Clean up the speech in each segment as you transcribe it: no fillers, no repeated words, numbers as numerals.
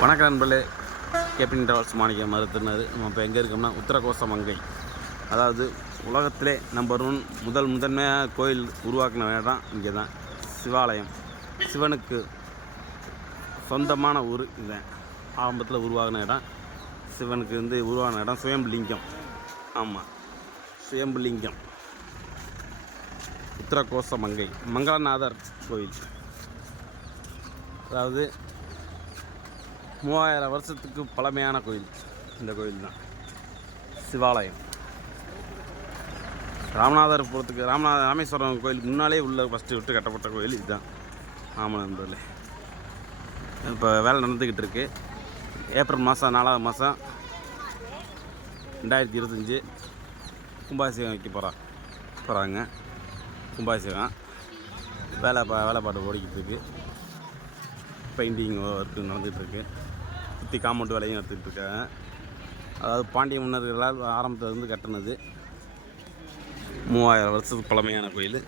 வணக்கம் நண்பர்களே, cabin travels மாணிக்க மருத்துவர். நம்ம இப்போ எங்கே இருக்கோம்னா உத்தரகோசமங்கை, அதாவது உலகத்திலே நம்பர் 1 முதன்மையாக கோயில் உருவாக்கின இடம் இங்கே தான். சிவாலயம், சிவனுக்கு சொந்தமான ஊர் இதுதான். ஆரம்பத்தில் உருவாகின இடம், சிவனுக்கு உருவான இடம் சுயம்புலிங்கம். ஆமாம், சுயம்புலிங்கம், உத்தரகோசமங்கை மங்களநாதர் கோயில். அதாவது 3000 வருஷத்துக்கு பழமையான கோயில் இந்த கோயில் தான், சிவாலயம். ராமநாதபுரத்துக்கு ராமேஸ்வரம் கோயிலுக்கு முன்னாலே உள்ள ஃபஸ்ட்டு விட்டு கட்டப்பட்ட கோயில் இதுதான். ஆமாம் நண்பர்களே, இப்போ வேலை நடந்துக்கிட்டு இருக்கு. ஏப்ரல் மாதம் 4ஆவது மாதம் 2025 கும்பாபிஷேகம் வைக்க போகிறாங்க. கும்பாபிஷேகம் வேலைப்பாடு ஓடிக்கிட்டு இருக்கு. பெயிண்டிங் ஒர்க்கு நடந்துகிட்ருக்கு. சுற்றி காம்பவுண்ட் வேலையும் நடத்திட்டுருக்காங்க. அதாவது பாண்டிய மன்னர்களால் ஆரம்பத்தில் கட்டினது. 3000 வருஷத்துக்கு பழமையான கோயில்.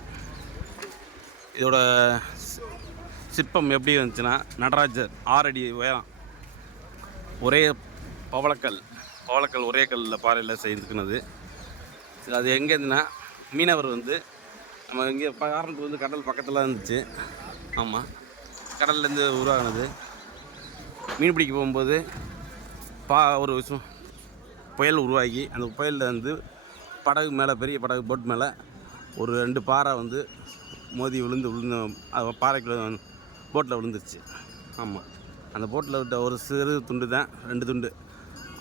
இதோட சிற்பம் எப்படி வந்துச்சுன்னா, நடராஜர் 6 அடி உயரம், ஒரே பவளக்கல் ஒரே கல்லில் பாறையில் செய்திருக்கிறது. அது எங்கே இருந்துன்னா, மீனவர் நம்ம இங்கே ஆரம்பத்தில் கடல் பக்கத்தில் இருந்துச்சு. ஆமாம், கடல்லேருந்து உருவாகினது. மீன் பிடிக்க போகும்போது ஒரு புயல் உருவாகி, அந்த புயலில் படகு மேலே, பெரிய படகு போட் மேலே ஒரு 2 பாறை மோதி விழுந்து பாறைக்குள்ள போட்டில் விழுந்துருச்சு. ஆமாம், அந்த போட்டில் விட்ட ஒரு சிறு துண்டு தான், 2 துண்டு,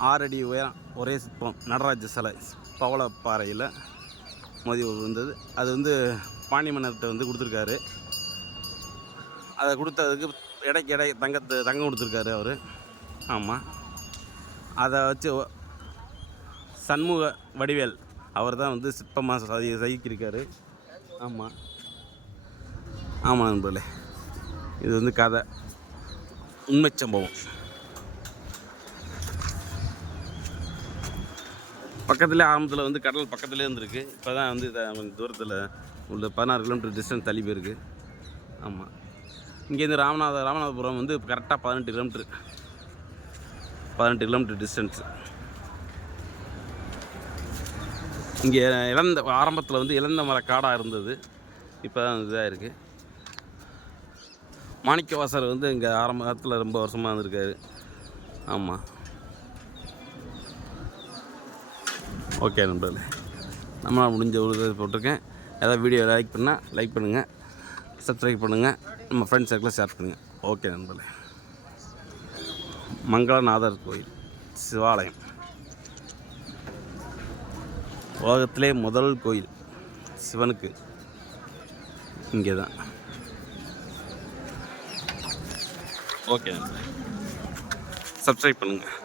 6 அடி உயரம், ஒரே சிற்பம், நடராஜ சிலை பவள பாறையில் மோதி விழுந்தது. அது பாண்டிய மன்னர்கிட்ட கொடுத்துருக்காரு. அதை கொடுத்ததுக்கு எடை தங்கம் கொடுத்துருக்காரு அவர். ஆமாம், அதை வச்சு சண்முக வடிவேல் அவர் தான் சிற்பமாக சகிக்கிருக்காரு. ஆமாம் நண்பர்களே, இது கதை, உண்மை சம்பவம். பக்கத்துலேயே ஆரம்பத்தில் கடல் பக்கத்துலேயே இருந்திருக்கு. இப்போ தான் தூரத்தில் உள்ள 16 கிலோமீட்டர் டிஸ்டன்ஸ் தள்ளி போயிருக்கு. ஆமாம், இங்கேருந்து ராமநாதபுரம் கரெக்டாக 18 கிலோமீட்டர் டிஸ்டன்ஸு. இங்கே ஆரம்பத்தில் இழந்த மர காடாக இருந்தது. இப்போ தான் இதாக இருக்குது. மாணிக்கவாசர் இங்கே ஆரம்பத்தில் ரொம்ப வருஷமாக இருந்திருக்காரு. ஆமாம், ஓகே நண்பர்களே, நம்மளால் முடிஞ்ச ஒரு போட்டிருக்கேன். ஏதாவது வீடியோ லைக் பண்ணுங்கள், சப்ஸ்கிரைப் பண்ணுங்கள், நம்ம ஃப்ரெண்ட்ஸ் சர்க்கிளில் ஷேர் பண்ணுங்கள். ஓகே நண்பர்களே, மங்களநாதர் கோயில் சிவாலயம், உலகத்திலே முதல் கோயில் சிவனுக்கு இங்கே தான். ஓகே நண்பர்களே, சப்ஸ்கிரைப் பண்ணுங்கள்.